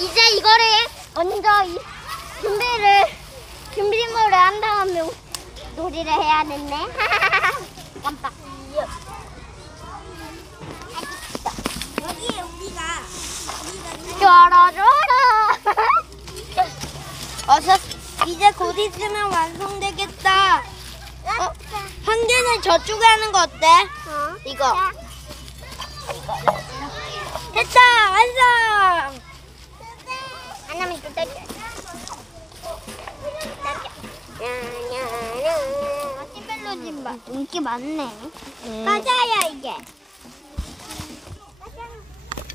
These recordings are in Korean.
이제 이거를 먼저 준비물을 한 다음에 놀이를 해야 됐네. 깜빡. 여기에 우리가 쩌라쩌라. 어서 이제 곧 있으면 완성되겠다. 한 개는 저쪽에 하는 거 어때? 이거. 됐다! 완성! 하나만 또 딸게. 멋진 멜로디 봐. 인기 많네. 맞아요 이게.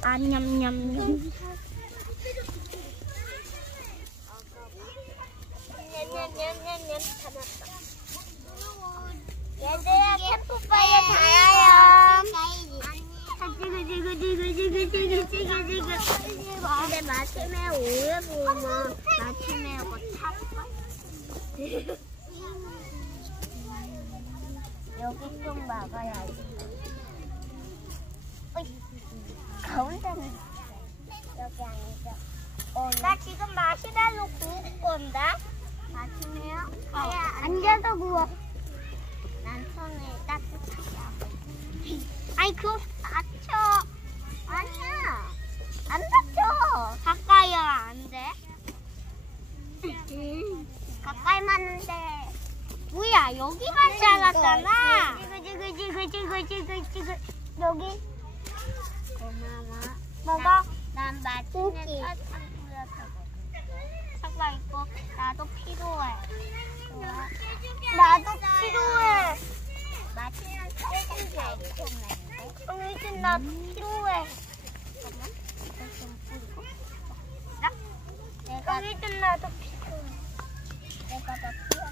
아 냠냠냠. 냠냠냠냠 찾았다. 얘들아 캠프파이어 자요. 지그지그지그지그지그지그지그. 근데 마침에 오래 보면 마침에 이거 탔어. 여기 좀 막아야지. 가운데는 여기 아니죠? 나 지금 마시멜로 구울 건데. 마시멜로? 앉아서 구워. 난 손에 따뜻하게. 아니 그거 다쳐. 아니야. 안 다쳐. 가까이 안 돼. 가까이만 하는데. 뭐야 여기만 잘랐잖아. 지그지그지그지그지그. 여기. 고마워. 먹어. 난 맛있는 사탕 뿌려서 먹어. 사과 있고 나도 필요해. 나도 필요해. 맛있는 사탕 잘 먹었는데. 이제 나 필요해. 잠깐만. 이거 좀 뿌리고. 내가 이제 나도 필요해. 내가 더 필요해.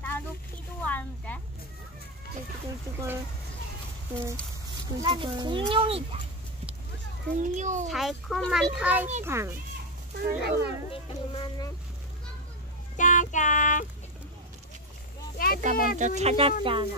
나도 필요한데. 나는 공룡이다. 공룡. 달콤한 설탕. 짜잔. 내가 먼저 찾았잖아.